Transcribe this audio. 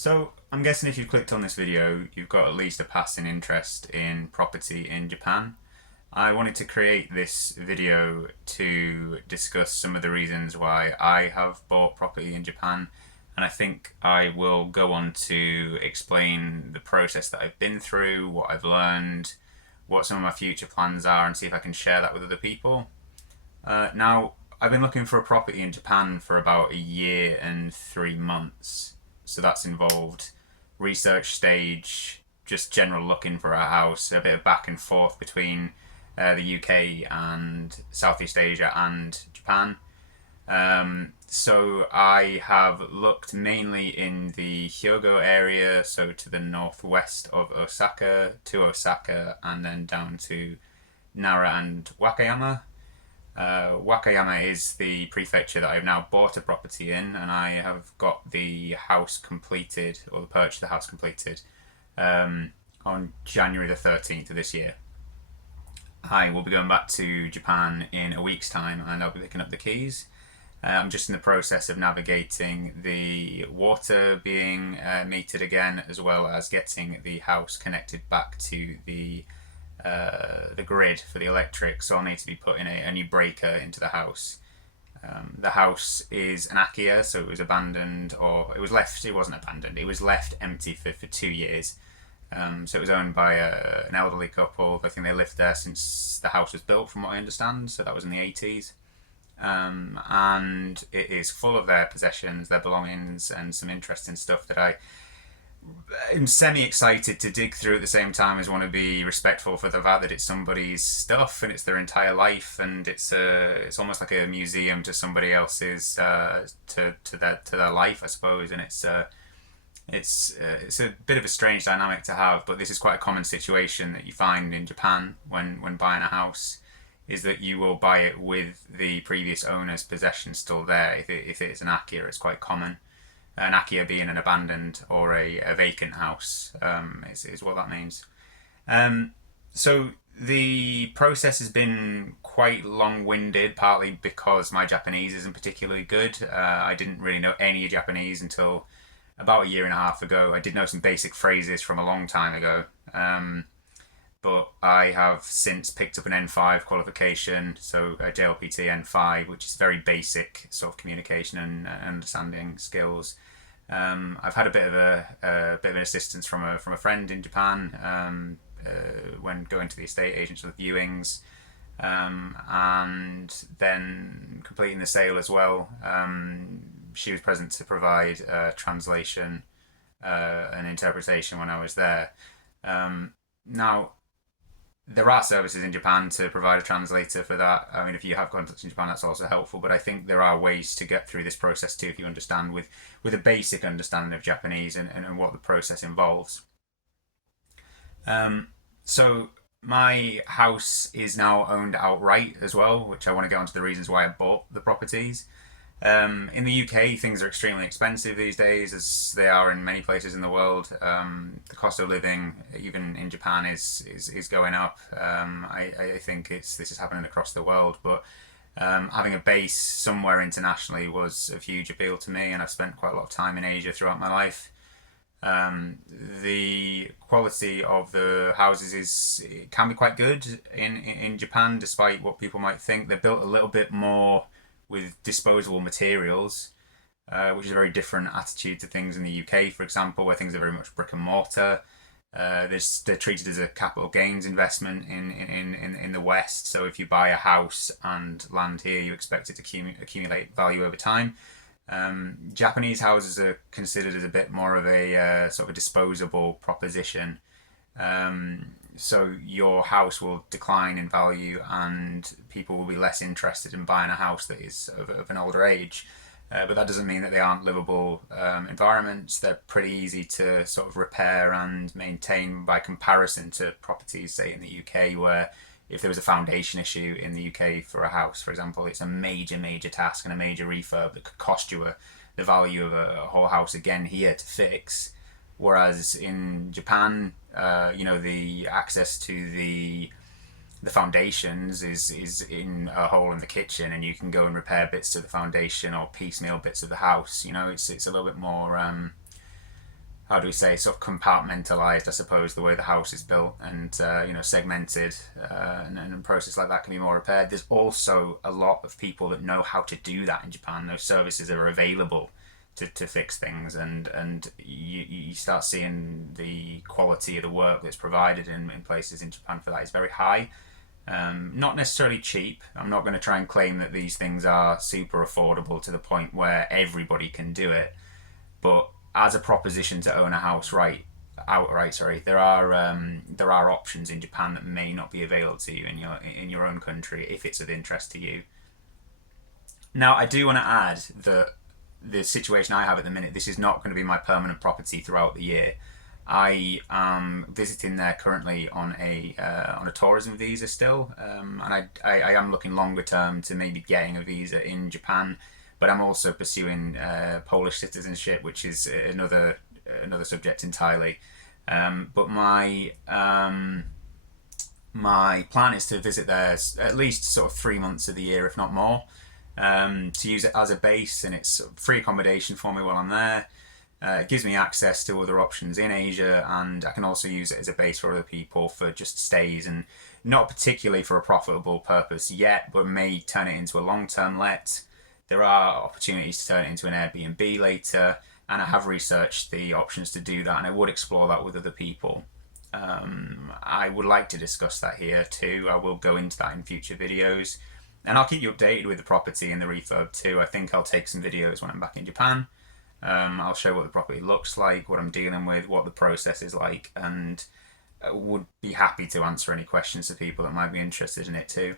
So, I'm guessing if you've clicked on this video, you've got at least a passing interest in property in Japan. I wanted to create this video to discuss some of the reasons why I have bought property in Japan, and I think I will go on to explain the process that I've been through, what I've learned, what some of my future plans are, and see if I can share that with other people. Now, I've been looking for a property in Japan for about a year and 3 months. So that's involved research stage, just general looking for a house, a bit of back and forth between the UK and Southeast Asia and Japan. So I have looked mainly in the Hyogo area, so to the northwest of Osaka, to Osaka, and then down to Nara and Wakayama. Wakayama is the prefecture that I've now bought a property in, and I have got the house completed, or the purchase of the house completed, on January the 13th of this year. I will be going back to Japan in a week's time, and I'll be picking up the keys. I'm just in the process of navigating the water being metered again, as well as getting the house connected back to the grid for the electric. So I'll need to be putting a new breaker into the house. The house is an Akiya, so it was abandoned, or it was left. It wasn't abandoned. It was left empty for 2 years. So it was owned by an elderly couple. I think they lived there since the house was built, from what I understand. So that was in the 80s. And it is full of their possessions, their belongings, and some interesting stuff that I'm semi-excited to dig through at the same time as want to be respectful for the fact that it's somebody's stuff and it's their entire life, and it's almost like a museum to somebody else's to their life, I suppose. And it's a bit of a strange dynamic to have, but this is quite a common situation that you find in Japan when buying a house, is that you will buy it with the previous owner's possession still there. If it's an Akiya, it's quite common. An Akiya being an abandoned or a vacant house, is what that means. So the process has been quite long-winded, partly because my Japanese isn't particularly good. I didn't really know any Japanese until about a year and a half ago. I did know some basic phrases from a long time ago. But I have since picked up an N5 qualification, so a JLPT N5, which is very basic sort of communication and understanding skills. I've had a bit of an assistance from a friend in Japan when going to the estate agents with viewings, and then completing the sale as well. She was present to provide translation and interpretation when I was there. Now, there are services in Japan to provide a translator for that. I mean, if you have contacts in Japan, that's also helpful. But I think there are ways to get through this process too, if you understand with a basic understanding of Japanese and what the process involves. So my house is now owned outright as well, which I want to get onto the reasons why I bought the properties. In the UK, things are extremely expensive these days, as they are in many places in the world. The cost of living, even in Japan, is going up. I think this is happening across the world, but having a base somewhere internationally was of huge appeal to me, and I've spent quite a lot of time in Asia throughout my life. The quality of the houses can be quite good in Japan, despite what people might think. They're built a little bit more with disposable materials, which is a very different attitude to things in the UK, for example, where things are very much brick and mortar. They're treated as a capital gains investment in the West. So if you buy a house and land here, you expect it to accumulate value over time. Japanese houses are considered as a bit more of a sort of a disposable proposition. So your house will decline in value, and people will be less interested in buying a house that is of an older age. But that doesn't mean that they aren't livable environments. They're pretty easy to sort of repair and maintain by comparison to properties, say, in the UK, where if there was a foundation issue in the UK for a house, for example, it's a major task and a major refurb that could cost you the value of a whole house again here to fix. Whereas in Japan, the access to the foundations is in a hole in the kitchen, and you can go and repair bits of the foundation or piecemeal bits of the house. It's a little bit more how do we say, sort of compartmentalized, I suppose, the way the house is built, and segmented, and a process like that can be more repaired. There's also a lot of people that know how to do that in Japan. Those services are available to fix things, and you start seeing the quality of the work that's provided in places in Japan for that is very high. Not necessarily cheap. I'm not going to try and claim that these things are super affordable to the point where everybody can do it, but as a proposition to own a house outright, there are options in Japan that may not be available to you in your own country if it's of interest to you. Now, I do want to add that the situation I have at the minute, this is not going to be my permanent property throughout the year. I am visiting there currently on a tourism visa still, and I am looking longer term to maybe getting a visa in Japan, but I'm also pursuing Polish citizenship, which is another subject entirely. But my plan is to visit there at least sort of 3 months of the year, if not more, to use it as a base, and it's free accommodation for me while I'm there. It gives me access to other options in Asia, and I can also use it as a base for other people for just stays, and not particularly for a profitable purpose yet, but may turn it into a long-term let. There are opportunities to turn it into an Airbnb later, and I have researched the options to do that, and I would explore that with other people. I would like to discuss that here too. I will go into that in future videos, and I'll keep you updated with the property and the refurb too. I think I'll take some videos when I'm back in Japan. I'll show what the property looks like, what I'm dealing with, what the process is like, and would be happy to answer any questions to people that might be interested in it too.